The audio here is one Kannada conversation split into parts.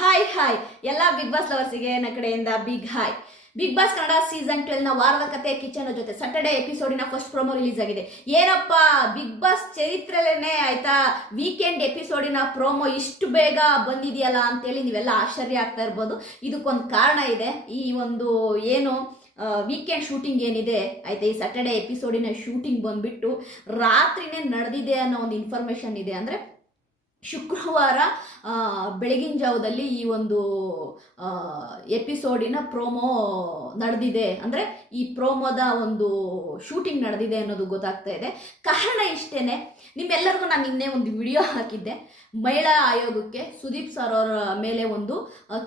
ಹಾಯ್ ಎಲ್ಲ ಬಿಗ್ ಬಾಸ್ ಲವರ್ಸಿಗೆ ನನ್ನ ಕಡೆಯಿಂದ big hi. Big boss Kannada season 12ನ ವಾರದ ಕತೆ ಕಿಚನ್ ಜೊತೆ ಸ್ಯಾಟರ್ಡೆ ಎಪಿಸೋಡಿನ ಫಸ್ಟ್ ಪ್ರೊಮೋ ರಿಲೀಸ್ ಆಗಿದೆ. ಏನಪ್ಪ ಬಿಗ್ ಬಾಸ್ ಚರಿತ್ರೆಲೇನೆ ಆಯ್ತಾ ವೀಕೆಂಡ್ ಎಪಿಸೋಡಿನ ಪ್ರೋಮೋ ಇಷ್ಟು ಬೇಗ ಬಂದಿದೆಯಲ್ಲ ಅಂತೇಳಿ ನೀವೆಲ್ಲ ಆಶ್ಚರ್ಯ ಆಗ್ತಾ ಇರ್ಬೋದು. ಇದಕ್ಕೊಂದು ಕಾರಣ ಇದೆ. ಈ ಒಂದು ಏನು ವೀಕೆಂಡ್ ಶೂಟಿಂಗ್ ಏನಿದೆ ಆಯ್ತಾ, ಈ ಸ್ಯಾಟರ್ಡೆ ಎಪಿಸೋಡಿನ ಶೂಟಿಂಗ್ ಬಂದ್ಬಿಟ್ಟು ರಾತ್ರಿನೇ ನಡೆದಿದೆ ಅನ್ನೋ ಒಂದು ಇನ್ಫಾರ್ಮೇಶನ್ ಇದೆ. ಅಂದರೆ ಶುಕ್ರವಾರ ಬೆಳಗಿನ ಜಾವದಲ್ಲಿ ಈ ಒಂದು ಎಪಿಸೋಡಿನ ಪ್ರೋಮೋ ನಡೆದಿದೆ. ಅಂದರೆ ಈ ಪ್ರೋಮೋದ ಒಂದು ಶೂಟಿಂಗ್ ನಡೆದಿದೆ ಅನ್ನೋದು ಗೊತ್ತಾಗ್ತಾ ಇದೆ. ಕಾರಣ ಇಷ್ಟೇ, ನಿಮ್ಮೆಲ್ಲರಿಗೂ ನಾನು ನಿನ್ನೆ ಒಂದು ವಿಡಿಯೋ ಹಾಕಿದ್ದೆ. ಮಹಿಳಾ ಆಯೋಗಕ್ಕೆ ಸುದೀಪ್ ಸರ್ ಅವರ ಮೇಲೆ ಒಂದು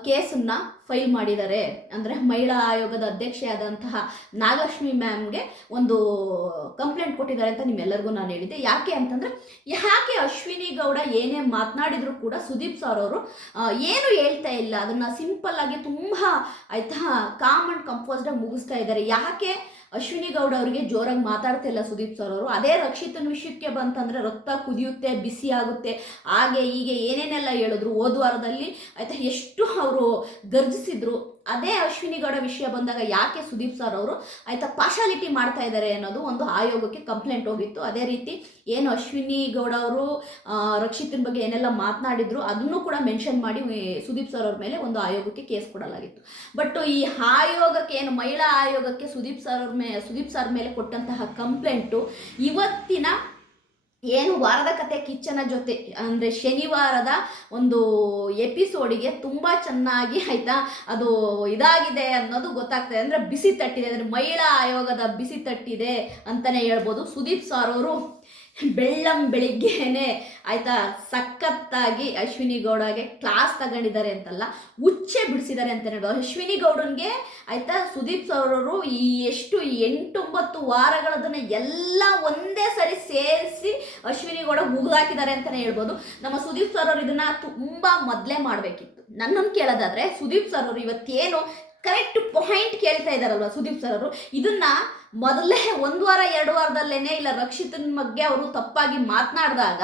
ಕೇಸನ್ನು ಫೈಲ್ ಮಾಡಿದ್ದಾರೆ. ಅಂದರೆ ಮಹಿಳಾ ಆಯೋಗದ ಅಧ್ಯಕ್ಷೆಯಾದಂತಹ ನಾಗಲಕ್ಷ್ಮಿ ಮ್ಯಾಮ್ಗೆ ಒಂದು ಕಂಪ್ಲೇಂಟ್ ಕೊಟ್ಟಿದ್ದಾರೆ ಅಂತ ನಿಮ್ಮೆಲ್ಲರಿಗೂ ನಾನು ಹೇಳಿದ್ದೆ. ಯಾಕೆ ಅಂತಂದರೆ, ಯಾಕೆ ಅಶ್ವಿನಿ ಗೌಡ ಏನೇ ಮಾತನಾಡಿದ್ರು ಕೂಡ ಸುದೀಪ್ ಸರ್ ಅವರು ಏನು ಹೇಳ್ತಾ ಇಲ್ಲ, ಅದನ್ನು ಸಿಂಪಲ್ ಆಗಿ ತುಂಬ ಆಯ್ತಾ ಕಾಮ್ ಅಂಡ್ ಕಂಪೋಸ್ಡಾಗಿ ಮುಗಿಸ್ತಾ ಇದ್ದಾರೆ. ಯಾಕೆ ಅಶ್ವಿನಿ ಗೌಡ ಅವರಿಗೆ ಜೋರಾಗಿ ಮಾತಾಡ್ತಾ ಇಲ್ಲ ಸುದೀಪ್ ಸರ್ ಅವರು? ಅದೇ ರಕ್ಷಿತನ ವಿಷಯಕ್ಕೆ ಬಂತಂದರೆ ರಕ್ತ ಕುದಿಯುತ್ತೆ, ಬಿಸಿ ಆಗುತ್ತೆ, ಹಾಗೆ ಹೀಗೆ ಏನೇನೆಲ್ಲ ಹೇಳಿದ್ರು. ಹೋದ ವಾರದಲ್ಲಿ ಆಯ್ತಾ ಎಷ್ಟು ಅವರು ಗರ್ಜಿಸಿದ್ರು. ಅದೇ ಅಶ್ವಿನಿ ಗೌಡ ವಿಷಯ ಬಂದಾಗ ಯಾಕೆ ಸುದೀಪ್ ಸರ್ ಅವರು ಆಯ್ತಾ ಪಾರ್ಶಾಲಿಟಿ ಮಾಡ್ತಾ ಇದ್ದಾರೆ ಅನ್ನೋದು ಒಂದು ಆಯೋಗಕ್ಕೆ ಕಂಪ್ಲೇಂಟ್ ಹೋಗಿತ್ತು. ಅದೇ ರೀತಿ ಏನು ಅಶ್ವಿನಿ ಗೌಡ ಅವರು ರಕ್ಷಿತನ ಬಗ್ಗೆ ಏನೆಲ್ಲ ಮಾತನಾಡಿದ್ರು ಅದನ್ನು ಕೂಡ ಮೆನ್ಷನ್ ಮಾಡಿ ಸುದೀಪ್ ಸರ್ ಅವ್ರ ಮೇಲೆ ಒಂದು ಆಯೋಗಕ್ಕೆ ಕೇಸ್ ಕೊಡಲಾಗಿತ್ತು. ಬಟ್ ಈ ಆಯೋಗಕ್ಕೆ ಏನು ಮಹಿಳಾ ಆಯೋಗಕ್ಕೆ ಸುದೀಪ್ ಸರ್ ಮೇಲೆ ಕೊಟ್ಟಂತಹ ಕಂಪ್ಲೇಂಟು ಇವತ್ತಿನ ಏನು ವಾರದ ಕತೆ ಕಿಚ್ಚನ ಜೊತೆ ಅಂದರೆ ಶನಿವಾರದ ಒಂದು ಎಪಿಸೋಡಿಗೆ ತುಂಬ ಚೆನ್ನಾಗಿ ಆಯಿತಾ ಅದು ಇದಾಗಿದೆ ಅನ್ನೋದು ಗೊತ್ತಾಗ್ತದೆ. ಅಂದರೆ ಬಿಸಿ ತಟ್ಟಿದೆ, ಅಂದರೆ ಮಹಿಳಾ ಆಯೋಗದ ಬಿಸಿ ತಟ್ಟಿದೆ ಅಂತಲೇ ಹೇಳ್ಬೋದು. ಸುದೀಪ್ ಸರ್ ಅವರು ಬೆಳಿಗ್ಗೆನೆ ಆಯಿತಾ ಸಖತ್ತಾಗಿ ಅಶ್ವಿನಿ ಗೌಡಗೆ ಕ್ಲಾಸ್ ತಗೊಂಡಿದ್ದಾರೆ ಅಂತಲ್ಲ, ಹುಚ್ಚೆ ಬಿಡಿಸಿದ್ದಾರೆ ಅಂತ ಹೇಳೋದು. ಅಶ್ವಿನಿ ಗೌಡನ್ಗೆ ಆಯಿತಾ ಸುದೀಪ್ ಸರ್ ಅವರು ಈ 8-9 ವಾರಗಳದನ್ನು ಎಲ್ಲ ಒಂದೇ ಸರಿ ಸೇರಿಸಿ ಅಶ್ವಿನಿ ಗೌಡ ಮುಗಿದಾಕಿದ್ದಾರೆ ಅಂತಲೇ ಹೇಳ್ಬೋದು. ನಮ್ಮ ಸುದೀಪ್ ಸರ್ ಅವರು ಇದನ್ನು ತುಂಬ ಮೊದಲೇ ಮಾಡಬೇಕಿತ್ತು. ನನ್ನನ್ನು ಕೇಳೋದಾದರೆ ಸುದೀಪ್ ಸರ್ ಅವರು ಇವತ್ತೇನು ಕರೆಕ್ಟ್ ಪಾಯಿಂಟ್ ಕೇಳ್ತಾ ಇದ್ದಾರಲ್ವ ಸುದೀಪ್ ಸರ್ ಅವರು, ಇದನ್ನ ಮೊದಲೇ 1 ವಾರ 2 ವಾರದಲ್ಲೇನೆ ಇಲ್ಲ ರಕ್ಷಿತನ ಬಗ್ಗೆ ಅವರು ತಪ್ಪಾಗಿ ಮಾತನಾಡಿದಾಗ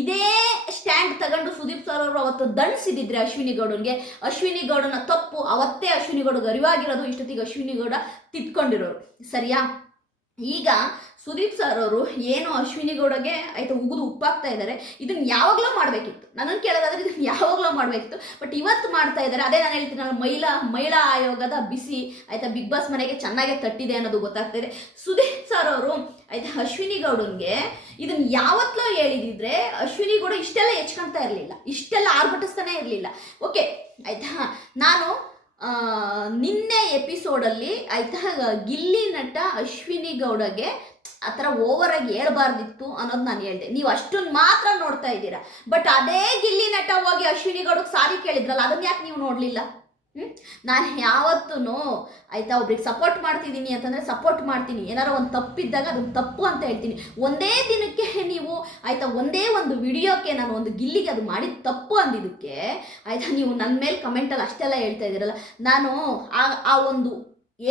ಇದೇ ಸ್ಟ್ಯಾಂಡ್ ತಗೊಂಡು ಸುದೀಪ್ ಸರ್ ಅವರು ಅವತ್ತು ದಂಡಿಸಿದ್ರೆ ಅಶ್ವಿನಿ ಗೌಡನ ತಪ್ಪು ಅವತ್ತೇ ಅಶ್ವಿನಿ ಗೌಡಗೆ ಅರಿವಾಗಿರೋದು, ಇಷ್ಟೊತ್ತಿಗೆ ಅಶ್ವಿನಿ ಗೌಡ ತಿದ್ಕೊಂಡಿರೋರು. ಸರಿಯಾ? ಈಗ ಸುದೀಪ್ ಸರ್ ಅವರು ಏನು ಅಶ್ವಿನಿ ಗೌಡಗೆ ಆಯ್ತಾ ಉಗಿದು ಉಪ್ಪಾಗ್ತಾ ಇದ್ದಾರೆ. ಇದನ್ನ ಯಾವಾಗಲೂ ಮಾಡಬೇಕಿತ್ತು. ನನ್ನನ್ನು ಕೇಳೋದಾದ್ರೆ ಇದನ್ನ ಯಾವಾಗಲೂ ಮಾಡಬೇಕಿತ್ತು, ಬಟ್ ಇವತ್ತು ಮಾಡ್ತಾ ಇದ್ದಾರೆ. ಅದೇ ನಾನು ಹೇಳ್ತೀನಲ್ಲ, ಮಹಿಳಾ ಆಯೋಗದ ಬಿಸಿ ಆಯ್ತಾ ಬಿಗ್ ಬಾಸ್ ಮನೆಗೆ ಚೆನ್ನಾಗೇ ತಟ್ಟಿದೆ ಅನ್ನೋದು ಗೊತ್ತಾಗ್ತಾ ಇದೆ. ಸುದೀಪ್ ಸರ್ ಅವರು ಆಯ್ತಾ ಅಶ್ವಿನಿ ಗೌಡನ್ಗೆ ಇದನ್ನ ಯಾವತ್ತೂ ಹೇಳಿದಿದ್ರೆ ಅಶ್ವಿನಿ ಗೌಡ ಇಷ್ಟೆಲ್ಲ ಹೆಚ್ಕೊಳ್ತಾ ಇರಲಿಲ್ಲ, ಇಷ್ಟೆಲ್ಲ ಆರ್ಭಟಿಸ್ತಾನೆ ಇರಲಿಲ್ಲ. ಓಕೆ ಆಯ್ತಾ, ನಾನು ನಿನ್ನೆ ಎಪಿಸೋಡಲ್ಲಿ ಆಯ್ತಾ ಗಿಲ್ಲಿ ನಟ ಅಶ್ವಿನಿ ಗೌಡಗೆ ಆ ಥರ ಓವರಾಗಿ ಹೇಳ್ಬಾರ್ದಿತ್ತು ಅನ್ನೋದು ನಾನು ಹೇಳಿದೆ. ನೀವು ಅಷ್ಟೊಂದು ಮಾತ್ರ ನೋಡ್ತಾ ಇದ್ದೀರಾ. ಬಟ್ ಅದೇ ಗಿಲ್ಲಿ ನಟ ಹೋಗಿ ಅಶ್ವಿನಿ ಗೌಡಕ್ಕೆ ಸಾರಿ ಕೇಳಿದ್ರಲ್ಲ, ಅದನ್ನ ಯಾಕೆ ನೀವು ನೋಡಲಿಲ್ಲ? ನಾನು ಯಾವತ್ತೂ ಆಯಿತಾ ಒಬ್ರಿಗೆ ಸಪೋರ್ಟ್ ಮಾಡ್ತಿದ್ದೀನಿ ಅಂತಂದರೆ ಸಪೋರ್ಟ್ ಮಾಡ್ತೀನಿ. ಏನಾರು ಒಂದು ತಪ್ಪಿದ್ದಾಗ ಅದನ್ನು ತಪ್ಪು ಅಂತ ಹೇಳ್ತೀನಿ. ಒಂದೇ ದಿನಕ್ಕೆ ನೀವು ಆಯಿತಾ ಒಂದೇ ಒಂದು ವಿಡಿಯೋಕ್ಕೆ ನಾನು ಒಂದು ಗಿಲ್ಲಿಗೆ ಅದು ಮಾಡಿದ ತಪ್ಪು ಅಂದಿದ್ದಕ್ಕೆ ಆಯಿತಾ ನೀವು ನನ್ನ ಮೇಲೆ ಕಮೆಂಟಲ್ಲಿ ಅಷ್ಟೆಲ್ಲ ಹೇಳ್ತಾ ಇದ್ದೀರಲ್ಲ. ನಾನು ಆ ಒಂದು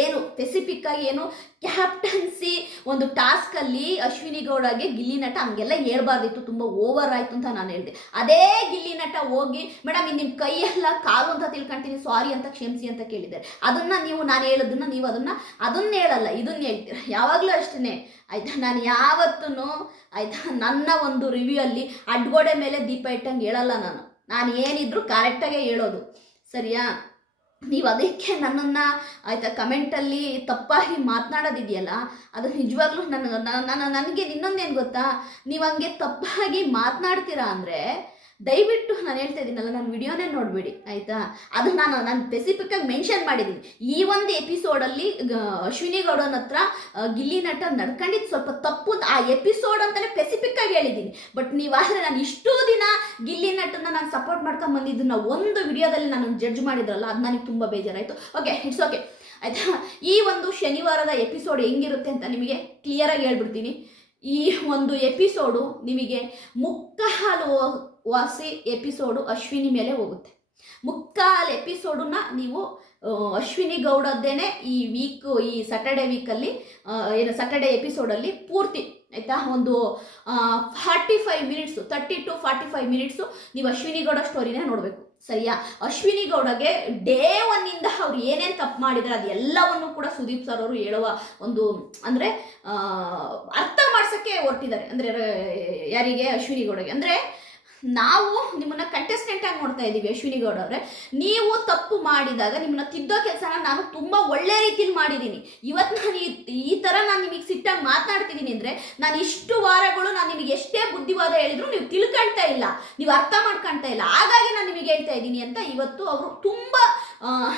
ಏನು ಸ್ಪೆಸಿಫಿಕ್ಕಾಗಿ ಏನು ಕ್ಯಾಪ್ಟನ್ಸಿ ಒಂದು ಟಾಸ್ಕಲ್ಲಿ ಅಶ್ವಿನಿ ಗೌಡಗೆ ಗಿಲ್ಲಿ ನಟ ಹಂಗೆಲ್ಲ ಹೇಳ್ಬಾರ್ದಿತ್ತು, ತುಂಬ ಓವರ್ ಆಯಿತು ಅಂತ ನಾನು ಹೇಳಿದೆ. ಅದೇ ಗಿಲ್ಲಿ ನಟ ಹೋಗಿ ಮೇಡಮ್ ಇದು ನಿಮ್ಮ ಕೈಯೆಲ್ಲ ಕಾಲು ಅಂತ ತಿಳ್ಕೊಳ್ತೀನಿ, ಸಾರಿ ಅಂತ ಕ್ಷಮಿಸಿ ಅಂತ ಕೇಳಿದ್ದಾರೆ. ಅದನ್ನು ನಾನು ಹೇಳೋದನ್ನ ನೀವು ಅದನ್ನ ಹೇಳಲ್ಲ, ಇದನ್ನ ಹೇಳ್ತೀರ ಯಾವಾಗಲೂ ಅಷ್ಟೇ ಆಯಿತಾ. ನಾನು ಯಾವತ್ತೂ ಆಯಿತಾ ನನ್ನ ಒಂದು ರಿವ್ಯೂ ಅಲ್ಲಿ ಅಡ್ಗೋಡೆ ಮೇಲೆ ದೀಪ ಇಟ್ಟಂಗೆ ಹೇಳಲ್ಲ. ನಾನು ಏನಿದ್ರು ಕರೆಕ್ಟಾಗೆ ಹೇಳೋದು. ಸರಿಯಾ? ನೀವು ಅದಕ್ಕೆ ನನ್ನನ್ನು ಆಯಿತಾ ಕಮೆಂಟಲ್ಲಿ ತಪ್ಪಾಗಿ ಮಾತನಾಡೋದಿದೆಯಲ್ಲ, ಅದು ನಿಜವಾಗ್ಲೂ ನನಗೆ ಇನ್ನೊಂದೇನು ಗೊತ್ತಾ, ನೀವು ಹಂಗೆ ತಪ್ಪಾಗಿ ಮಾತನಾಡ್ತೀರಾ ಅಂದರೆ ದಯವಿಟ್ಟು ನಾನು ಹೇಳ್ತಾ ಇದ್ದೀನಲ್ಲ, ನಾನು ವಿಡಿಯೋನೇ ನೋಡಬೇಡಿ ಆಯಿತಾ. ಅದು ನಾನು ಸ್ಪೆಸಿಫಿಕ್ಕಾಗಿ ಮೆನ್ಷನ್ ಮಾಡಿದ್ದೀನಿ. ಈ ಒಂದು ಎಪಿಸೋಡಲ್ಲಿ ಅಶ್ವಿನಿ ಗೌಡನ ಹತ್ರ ಗಿಲ್ಲಿ ನಟ ನಡ್ಕೊಂಡಿದ್ದು ಸ್ವಲ್ಪ ತಪ್ಪು ಆ ಎಪಿಸೋಡ್ ಅಂತಲೇ ಸ್ಪೆಸಿಫಿಕ್ಕಾಗಿ ಹೇಳಿದ್ದೀನಿ. ಬಟ್ ನೀವಾದರೆ ನಾನು ಇಷ್ಟೂ ದಿನ ಗಿಲ್ಲಿ ನಟನ ನಾನು ಸಪೋರ್ಟ್ ಮಾಡ್ಕೊಂಡು ಬಂದಿದ್ದನ್ನ ಒಂದು ವಿಡಿಯೋದಲ್ಲಿ ನಾನು ಜಡ್ಜ್ ಮಾಡಿದ್ರಲ್ಲ, ಅದು ನನಗೆ ತುಂಬ ಬೇಜಾರಾಯಿತು. ಓಕೆ, ಇಟ್ಸ್ ಓಕೆ ಆಯಿತಾ. ಈ ಒಂದು ಶನಿವಾರದ ಎಪಿಸೋಡ್ ಹೆಂಗಿರುತ್ತೆ ಅಂತ ನಿಮಗೆ ಕ್ಲಿಯರಾಗಿ ಹೇಳ್ಬಿಡ್ತೀನಿ. ಈ ಒಂದು ಎಪಿಸೋಡು ನಿಮಗೆ ಮುಕ್ಕಾಲು ವಾಸಿ ಎಪಿಸೋಡು ಅಶ್ವಿನಿ ಮೇಲೆ ಹೋಗುತ್ತೆ. ಮುಕ್ಕಾಲು ಎಪಿಸೋಡನ್ನ ನೀವು ಅಶ್ವಿನಿ ಗೌಡದ್ದೇನೆ ಈ ಸ್ಯಾಟರ್ಡೆ ವೀಕಲ್ಲಿ ಏನು ಸ್ಯಾಟರ್ಡೆ ಎಪಿಸೋಡಲ್ಲಿ ಪೂರ್ತಿ ಆಯಿತಾ, ಒಂದು 30 to 45 ಮಿನಿಟ್ಸು ನೀವು ಅಶ್ವಿನಿ ಗೌಡ ಸ್ಟೋರಿನೇ ನೋಡಬೇಕು, ಸರಿಯಾ. ಅಶ್ವಿನಿ ಗೌಡಗೆ ಡೇ ಒನ್ನಿಂದ ಅವ್ರು ಏನೇನು ತಪ್ಪು ಮಾಡಿದರೆ ಅದು ಎಲ್ಲವನ್ನು ಕೂಡ ಸುದೀಪ್ ಸರ್ ಅವರು ಹೇಳುವ ಒಂದು ಅಂದರೆ ಅರ್ಥ ಮಾಡ್ಸೋಕ್ಕೆ ಹೊರಟಿದ್ದಾರೆ. ಅಂದರೆ ಯಾರಿಗೆ, ಅಶ್ವಿನಿ ಗೌಡಗೆ. ಅಂದರೆ ನಾವು ನಿಮ್ಮನ್ನ ಕಂಟೆಸ್ಟೆಂಟ್ ಆಗಿ ನೋಡ್ತಾ ಇದ್ದೀವಿ ಅಶ್ವಿನಿ ಗೌಡ ಅವರೇ, ನೀವು ತಪ್ಪು ಮಾಡಿದಾಗ ನಿಮ್ಮನ್ನ ತಿದ್ದೋ ಕೆಲಸನ ನಾನು ತುಂಬ ಒಳ್ಳೆ ರೀತಿಲಿ ಮಾಡಿದ್ದೀನಿ. ಇವತ್ತು ನಾನು ಈ ಥರ ನಾನು ನಿಮಗೆ ಸಿಟ್ಟಾಗಿ ಮಾತನಾಡ್ತಿದ್ದೀನಿ ಅಂದರೆ ನಾನು ಇಷ್ಟು ವಾರಗಳು ನಾನು ನಿಮಗೆ ಎಷ್ಟೇ ಬುದ್ಧಿವಾದ ಹೇಳಿದ್ರು ನೀವು ತಿಳ್ಕೊಳ್ತಾ ಇಲ್ಲ, ನೀವು ಅರ್ಥ ಮಾಡ್ಕೊಳ್ತಾ ಇಲ್ಲ, ಹಾಗಾಗಿ ನಾನು ನಿಮಗೆ ಹೇಳ್ತಾ ಇದ್ದೀನಿ ಅಂತ ಇವತ್ತು ಅವರು ತುಂಬ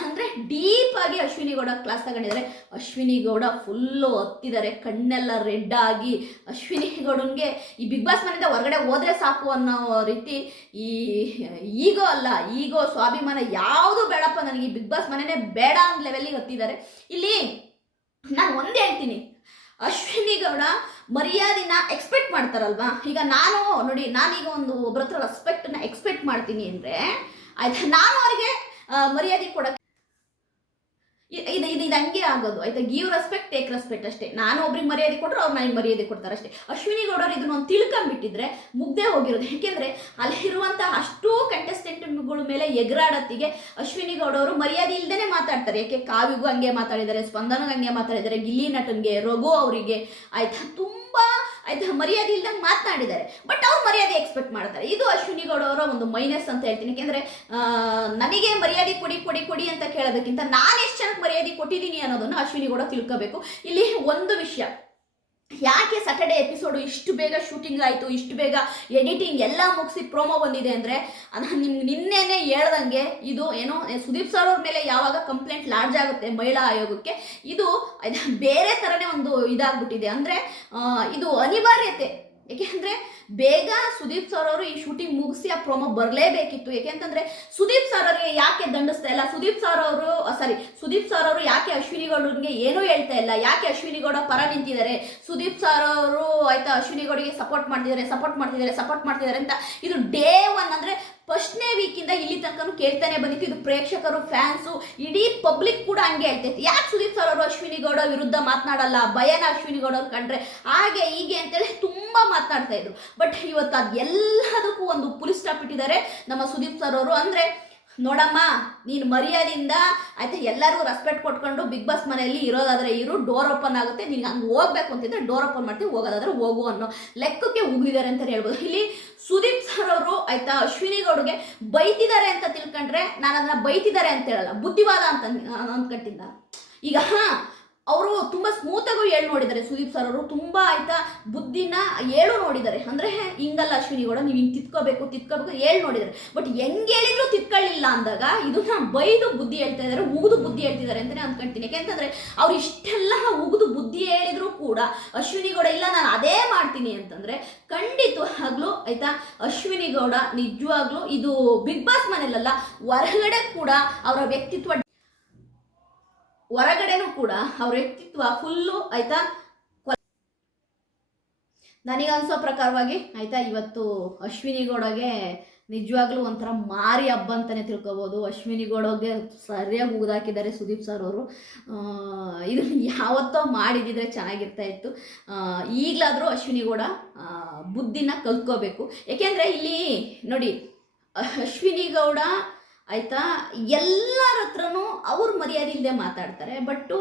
ಅಂದರೆ ಡೀಪಾಗಿ ಅಶ್ವಿನಿ ಗೌಡ ಕ್ಲಾಸ್ ತಗೊಂಡಿದ್ದಾರೆ. ಅಶ್ವಿನಿ ಗೌಡ ಫುಲ್ಲು ಹತ್ತಿದ್ದಾರೆ, ಕಣ್ಣೆಲ್ಲ ರೆಡ್ ಆಗಿ ಅಶ್ವಿನಿ ಗೌಡನ್ಗೆ ಈ ಬಿಗ್ ಬಾಸ್ ಮನೆಯಿಂದ ಹೊರಗಡೆ ಹೋದ್ರೆ ಸಾಕು ಅನ್ನೋ ರೀತಿ ಈಗೋ ಅಲ್ಲ, ಈಗೋ ಸ್ವಾಭಿಮಾನ ಯಾವುದು ಬೇಡಪ್ಪ, ನನಗೆ ಬಿಗ್ ಬಾಸ್ ಮನೆನೇ ಬೇಡ ಅನ್ನೋ ಲೆವೆಲ್ಲಿಗೆ ಹತ್ತಿದ್ದಾರೆ. ಇಲ್ಲಿ ನಾನು ಒಂದೇ ಹೇಳ್ತೀನಿ, ಅಶ್ವಿನಿ ಗೌಡ ಮರ್ಯಾದೆನ ಎಕ್ಸ್ಪೆಕ್ಟ್ ಮಾಡ್ತಾರಲ್ವಾ. ಈಗ ನಾನು ನೋಡಿ, ನಾನೀಗ ಒಬ್ಬರ ಹತ್ರ ರೆಸ್ಪೆಕ್ಟನ್ನ ಎಕ್ಸ್ಪೆಕ್ಟ್ ಮಾಡ್ತೀನಿ ಅಂದರೆ ಆಯ್ತಾ, ನಾನು ಅವರಿಗೆ ಮರ್ಯಾದೆ ಕೊಡಕ್ಕೆ ಇದು ಹಂಗೆ ಆಗೋದು, ಆಯ್ತಾ. ಗಿವ್ ರೆಸ್ಪೆಕ್ಟ್ ಟೇಕ್ ರೆಸ್ಪೆಕ್ಟ್ ಅಷ್ಟೇ. ನಾನು ಒಬ್ರಿಗೆ ಮರ್ಯಾದೆ ಕೊಟ್ಟರು ಅವ್ರು ನನಗೆ ಮರ್ಯಾದೆ ಕೊಡ್ತಾರೆ ಅಷ್ಟೇ. ಅಶ್ವಿನಿ ಗೌಡರು ಇದನ್ನೊಂದು ತಿಳ್ಕೊಂಡ್ಬಿಟ್ಟಿದ್ರೆ ಮುಗ್ದೇ ಹೋಗಿರೋದು. ಯಾಕೆಂದರೆ ಅಲ್ಲಿರುವಂಥ ಅಷ್ಟೂ ಕಂಟೆಸ್ಟೆಂಟ್ಗಳ ಮೇಲೆ ಎಗರಾಡತ್ತಿಗೆ ಅಶ್ವಿನಿ ಗೌಡವರು ಮರ್ಯಾದೆ ಇಲ್ಲದೇ ಮಾತಾಡ್ತಾರೆ. ಯಾಕೆ ಕಾವಿಗೂ ಹಂಗೆ ಮಾತಾಡಿದ್ದಾರೆ, ಸ್ಪಂದನಗೂ ಹಂಗೆ ಮಾತಾಡಿದ್ದಾರೆ, ಗಿಲ್ಲಿ ನಟನ್ಗೆ, ರಘು ಅವರಿಗೆ ಆಯ್ತಾ ತುಂಬ ಆಯ್ತಾ ಮರ್ಯಾದೆ ಇಲ್ದಂಗೆ ಮಾತನಾಡಿದ್ದಾರೆ. ಬಟ್ ಅವ್ರು ಮರ್ಯಾದೆ ಎಕ್ಸ್ಪೆಕ್ಟ್ ಮಾಡ್ತಾರೆ. ಇದು ಅಶ್ವಿನಿ ಗೌಡ ಅವರ ಒಂದು ಮೈನಸ್ ಅಂತ ಹೇಳ್ತೀನಿ. ಯಾಕೆಂದರೆ ನನಗೆ ಮರ್ಯಾದೆ ಕೊಡಿ ಕೊಡಿ ಕೊಡಿ ಅಂತ ಕೇಳೋದಕ್ಕಿಂತ ನಾನು ಎಷ್ಟು ಜನಕ್ಕೆ ಮರ್ಯಾದೆ ಕೊಟ್ಟಿದ್ದೀನಿ ಅನ್ನೋದನ್ನು ಅಶ್ವಿನಿ ಗೌಡ ತಿಳ್ಕೋಬೇಕು. ಇಲ್ಲಿ ಒಂದು ವಿಷಯ, ಯಾಕೆ ಸ್ಯಾಟರ್ಡೆ ಎಪಿಸೋಡು ಇಷ್ಟು ಬೇಗ ಶೂಟಿಂಗ್ ಆಯಿತು, ಇಷ್ಟು ಬೇಗ ಎಡಿಟಿಂಗ್ ಎಲ್ಲ ಮುಗಿಸಿ ಪ್ರೋಮೋ ಬಂದಿದೆ ಅಂದರೆ ಅದು ನಿಮ್ಗೆ ನಿನ್ನೆನೇ ಹೇಳ್ದಂಗೆ ಇದು ಏನೋ ಸುದೀಪ್ ಸರ್ ಅವ್ರ ಮೇಲೆ ಯಾವಾಗ ಕಂಪ್ಲೇಂಟ್ ಲಾಡ್ಜ್ ಆಗುತ್ತೆ ಮಹಿಳಾ ಆಯೋಗಕ್ಕೆ, ಇದು ಬೇರೆ ಥರನೇ ಒಂದು ಇದಾಗ್ಬಿಟ್ಟಿದೆ. ಅಂದರೆ ಇದು ಅನಿವಾರ್ಯತೆ. ಏಕೆಂದರೆ ಬೇಗ ಸುದೀಪ್ ಸರ್ ಅವರು ಈ ಶೂಟಿಂಗ್ ಮುಗಿಸಿ ಆ ಪ್ರೋಮೋ ಬರಲೇಬೇಕಿತ್ತು. ಏಕೆಂತಂದರೆ ಸುದೀಪ್ ಸರ್ ಅವರಿಗೆ ಯಾಕೆ ದಂಡಿಸ್ತಾ ಇಲ್ಲ, ಸುದೀಪ್ ಸರ್ ಅವರು ಯಾಕೆ ಅಶ್ವಿನಿ ಗೌಡರಿಗೆ ಏನೂ ಹೇಳ್ತಾ ಇಲ್ಲ, ಯಾಕೆ ಅಶ್ವಿನಿ ಗೌಡ ಪರ ನಿಂತಿದ್ದಾರೆ, ಸುದೀಪ್ ಸರ್ ಅವರು ಆಯ್ತಾ ಅಶ್ವಿನಿ ಗೌಡಿಗೆ ಸಪೋರ್ಟ್ ಮಾಡ್ತಿದ್ದಾರೆ ಅಂತ ಇದು ಡೇ ಒನ್ ಅಂದರೆ ಫಸ್ಟ್ನೇ ವೀಕಿಂದ ಇಲ್ಲಿ ತನಕ ಕೇಳ್ತಾನೆ ಬಂದಿತ್ತು. ಇದು ಪ್ರೇಕ್ಷಕರು, ಫ್ಯಾನ್ಸು, ಇಡೀ ಪಬ್ಲಿಕ್ ಕೂಡ ಹಂಗೆ ಹೇಳ್ತೈತಿ. ಯಾಕೆ ಸುದೀಪ್ ಸರ್ ಅವರು ಅಶ್ವಿನಿ ಗೌಡ ವಿರುದ್ಧ ಮಾತನಾಡಲ್ಲ, ಭಯನ ಅಶ್ವಿನಿ ಗೌಡ ಅವ್ರು ಕಂಡ್ರೆ ಹಾಗೆ ಹೀಗೆ ಅಂತೇಳಿ ತುಂಬ ಮಾತನಾಡ್ತಾ ಇದ್ರು. ಬಟ್ ಇವತ್ತು ಅದೆಲ್ಲದಕ್ಕೂ ಒಂದು ಪುಲಿ ಸ್ಟಾಪ್ ಇಟ್ಟಿದ್ದಾರೆ ನಮ್ಮ ಸುದೀಪ್ ಸರ್ ಅವರು. ಅಂದರೆ ನೋಡಮ್ಮ, ನೀನು ಮರ್ಯಾದೆಯಿಂದ ಆಯ್ತಾ ಎಲ್ಲರಿಗೂ ರೆಸ್ಪೆಕ್ಟ್ ಕೊಟ್ಕೊಂಡು ಬಿಗ್ ಬಾಸ್ ಮನೆಯಲ್ಲಿ ಇರೋದಾದರೆ ಇರು, ಡೋರ್ ಓಪನ್ ಆಗುತ್ತೆ, ನೀನು ಹಂಗೆ ಹೋಗ್ಬೇಕು ಅಂತಿದ್ರೆ ಡೋರ್ ಓಪನ್ ಮಾಡ್ತೀವಿ, ಹೋಗೋದಾದ್ರೆ ಹೋಗು ಅನ್ನೋ ಲೆಕ್ಕಕ್ಕೆ ಉಗಿದಿದ್ದಾರೆ ಅಂತಲೇ ಹೇಳ್ಬೋದು. ಇಲ್ಲಿ ಸುದೀಪ್ ಸರ್ ಅವರು ಆಯ್ತಾ ಅಶ್ವಿನಿ ಗೌಡ್ಗೆ ಬೈತಿದ್ದಾರೆ ಅಂತ ತಿಳ್ಕೊಂಡ್ರೆ ನಾನು ಅದನ್ನ ಬೈತಿದ್ದಾರೆ ಅಂತ ಹೇಳಲ್ಲ, ಬುದ್ಧಿವಾದ ಅಂತ ಅಂದ್ಕೊಂತಿದ್ದ. ಈಗ ಅವರು ತುಂಬ ಸ್ಮೂತಾಗೂ ಹೇಳಿ ನೋಡಿದ್ದಾರೆ ಸುದೀಪ್ ಸರ್ ಅವರು, ತುಂಬ ಆಯ್ತಾ ಬುದ್ಧಿನ ಹೇಳು ನೋಡಿದ್ದಾರೆ. ಅಂದರೆ ಹಿಂಗಲ್ಲ ಅಶ್ವಿನಿ ಗೌಡ, ನೀವು ಹಿಂಗೆ ತಿತ್ಕೋಬೇಕು ಹೇಳಿ ನೋಡಿದ್ದಾರೆ. ಬಟ್ ಹೆಂಗೆ ಹೇಳಿದ್ರು ತಿತ್ಕೊಳ್ಳಿಲ್ಲ ಅಂದಾಗ ಇದನ್ನ ಬೈದು ಬುದ್ಧಿ ಹೇಳ್ತಾ ಇದ್ದಾರೆ, ಉಗಿದು ಬುದ್ಧಿ ಹೇಳ್ತಿದ್ದಾರೆ ಅಂತಲೇ ಅಂದ್ಕೊಂತೀನಿ. ಯಾಕೆಂತಂದರೆ ಅವ್ರು ಇಷ್ಟೆಲ್ಲ ಉಗಿದು ಬುದ್ಧಿ ಹೇಳಿದ್ರು ಕೂಡ ಅಶ್ವಿನಿ ಗೌಡ ಇಲ್ಲ ನಾನು ಅದೇ ಮಾಡ್ತೀನಿ ಅಂತಂದರೆ ಖಂಡಿತವಾಗ್ಲೂ ಆಯ್ತಾ ಅಶ್ವಿನಿ ಗೌಡ ನಿಜವಾಗ್ಲೂ ಇದು ಬಿಗ್ ಬಾಸ್ ಮನೆಯಲ್ಲ, ಹೊರಗಡೆ ಕೂಡ ಅವರ ವ್ಯಕ್ತಿತ್ವ, ಹೊರಗಡೆನೂ ಕೂಡ ಅವ್ರ ವ್ಯಕ್ತಿತ್ವ ಫುಲ್ಲು ಆಯ್ತಾ. ನನಗನ್ಸೋ ಪ್ರಕಾರವಾಗಿ ಆಯ್ತಾ ಇವತ್ತು ಅಶ್ವಿನಿ ಗೌಡಗೆ ನಿಜವಾಗ್ಲೂ ಒಂಥರ ಮಾರಿ ಹಬ್ಬ ಅಂತಲೇ ತಿಳ್ಕೊಬೋದು. ಅಶ್ವಿನಿ ಗೌಡಗೆ ಸರಿಯಾಗಿ ಉಗಿದಾಕಿದ್ದಾರೆ ಸುದೀಪ್ ಸರ್ ಅವರು. ಇದನ್ನು ಯಾವತ್ತೋ ಮಾಡಿದಿದ್ರೆ ಚೆನ್ನಾಗಿರ್ತಾ ಇತ್ತು. ಈಗಲಾದರೂ ಅಶ್ವಿನಿ ಗೌಡ ಬುದ್ಧಿನ ಕಲ್ತ್ಕೋಬೇಕು. ಏಕೆಂದರೆ ಇಲ್ಲಿ ನೋಡಿ, ಅಶ್ವಿನಿ ಗೌಡ ಆಯಿತಾ ಎಲ್ಲರ ಹತ್ರನೂ ಅವ್ರ ಮರ್ಯಾದೆ ಇಲ್ಲದೆ ಮಾತಾಡ್ತಾರೆ. ಬಟ್ಟು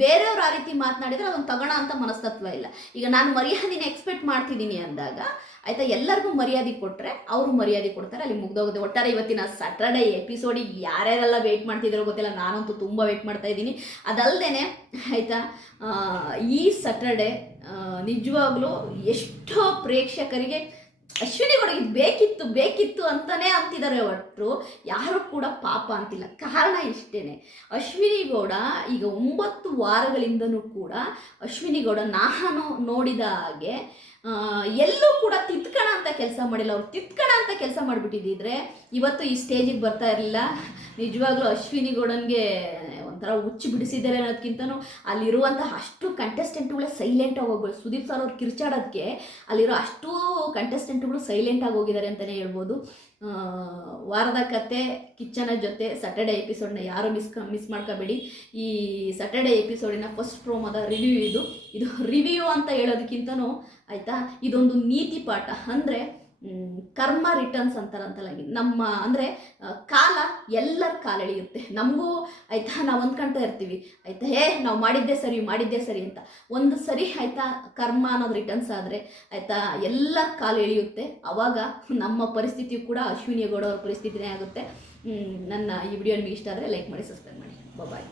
ಬೇರೆಯವ್ರು ಆ ರೀತಿ ಮಾತನಾಡಿದರೆ ಅದನ್ನು ತಗೋಣ ಅಂತ ಮನಸ್ತತ್ವ ಇಲ್ಲ. ಈಗ ನಾನು ಮರ್ಯಾದೆನ ಎಕ್ಸ್ಪೆಕ್ಟ್ ಮಾಡ್ತಿದ್ದೀನಿ ಅಂದಾಗ ಆಯಿತಾ ಎಲ್ಲರಿಗೂ ಮರ್ಯಾದೆ ಕೊಟ್ಟರೆ ಅವರು ಮರ್ಯಾದೆ ಕೊಡ್ತಾರೆ, ಅಲ್ಲಿ ಮುಗ್ದೋಗುತ್ತೆ. ಒಟ್ಟಾರೆ ಇವತ್ತಿನ ಸ್ಯಾಟರ್ಡೇ ಎಪಿಸೋಡಿಗೆ ಯಾರ್ಯಾರೆಲ್ಲ ವೆಯ್ಟ್ ಮಾಡ್ತಿದ್ದಾರೋ ಗೊತ್ತಿಲ್ಲ, ನಾನಂತೂ ತುಂಬ ವೆಯ್ಟ್ ಮಾಡ್ತಾ ಇದ್ದೀನಿ. ಅದಲ್ಲದೆ ಆಯಿತಾ ಈ ಸ್ಯಾಟರ್ಡೇ ನಿಜವಾಗ್ಲೂ ಎಷ್ಟೋ ಪ್ರೇಕ್ಷಕರಿಗೆ ಅಶ್ವಿನಿ ಗೌಡ ಇದು ಬೇಕಿತ್ತು ಅಂತಲೇ ಅಂತಿದ್ದಾರೆ. ಒಟ್ಟು ಯಾರು ಕೂಡ ಪಾಪ ಅಂತಿಲ್ಲ. ಕಾರಣ ಇಷ್ಟೇ, ಅಶ್ವಿನಿ ಗೌಡ ಈಗ 9 ವಾರಗಳಿಂದನೂ ಕೂಡ ಅಶ್ವಿನಿ ಗೌಡ ನಾನು ನೋಡಿದ ಹಾಗೆ ಎಲ್ಲೂ ಕೂಡ ತಿತ್ಕಣ ಅಂತ ಕೆಲಸ ಮಾಡಿಲ್ಲ. ಅವ್ರು ತಿತ್ಕಣ ಅಂತ ಕೆಲಸ ಮಾಡಿಬಿಟ್ಟಿದ್ದಿದ್ರೆ ಇವತ್ತು ಈ ಸ್ಟೇಜಿಗೆ ಬರ್ತಾ ಇರಲಿಲ್ಲ. ನಿಜವಾಗ್ಲೂ ಅಶ್ವಿನಿ ಗೌಡನ್ಗೆ ಒಂಥರ ಹುಚ್ಚು ಬಿಡಿಸಿದ್ದಾರೆ ಅನ್ನೋದಕ್ಕಿಂತನೂ ಅಲ್ಲಿರುವಂಥ ಅಷ್ಟು ಕಂಟೆಸ್ಟೆಂಟ್ಗಳೇ ಸೈಲೆಂಟಾಗಿ ಹೋಗ್ಬೋದು. ಸುದೀಪ್ ಸರ್ ಅವ್ರು ಕಿರ್ಚಾಡೋದಕ್ಕೆ ಅಲ್ಲಿರೋ ಅಷ್ಟು ಕಂಟೆಸ್ಟೆಂಟ್ಗಳು ಸೈಲೆಂಟಾಗಿ ಹೋಗಿದ್ದಾರೆ ಅಂತಲೇ ಹೇಳ್ಬೋದು. ವಾರದ ಕತೆ ಕಿಚ್ಚನ ಜೊತೆ ಸ್ಯಾಟರ್ಡೆ ಎಪಿಸೋಡ್ನ ಯಾರು ಮಿಸ್ ಮಾಡ್ಕೋಬೇಡಿ. ಈ ಸ್ಯಾಟರ್ಡೆ ಎಪಿಸೋಡಿನ ಫಸ್ಟ್ ಪ್ರೋಮೋದ ರಿವ್ಯೂ ಇದು ರಿವ್ಯೂ ಅಂತ ಹೇಳೋದಕ್ಕಿಂತನೂ ಆಯಿತಾ, ಇದೊಂದು ನೀತಿ ಪಾಠ. ಅಂದರೆ ಕರ್ಮ ರಿಟರ್ನ್ಸ್ ಅಂತಾರಂತಲ್ಲ, ನಮ್ಮ ಅಂದರೆ ಕಾಲ ಎಲ್ಲರ ಕಾಲ ಎಳೆಯುತ್ತೆ. ನಮಗೂ ಆಯಿತಾ, ನಾವು ಅಂದ್ಕೊಳ್ತಾ ಇರ್ತೀವಿ ಆಯಿತಾ, ನಾವು ಮಾಡಿದ್ದೇ ಸರಿ ಅಂತ. ಒಂದು ಸರಿ ಆಯಿತಾ ಕರ್ಮ ಅನ್ನೋದು ರಿಟರ್ನ್ಸ್ ಆದರೆ ಆಯಿತಾ ಎಲ್ಲರ ಕಾಲ ಎಳೆಯುತ್ತೆ. ಆವಾಗ ನಮ್ಮ ಪರಿಸ್ಥಿತಿಯು ಕೂಡ ಅಶ್ವಿನಿ ಗೌಡ ಅವ್ರ ಪರಿಸ್ಥಿತಿನೇ ಆಗುತ್ತೆ. ನನ್ನ ಈ ವಿಡಿಯೋ ನಿಮಗೆ ಇಷ್ಟ ಆದರೆ ಲೈಕ್ ಮಾಡಿ, ಸಬ್ಸ್ಕ್ರೈಬ್ ಮಾಡಿ. ಬಾಯ್.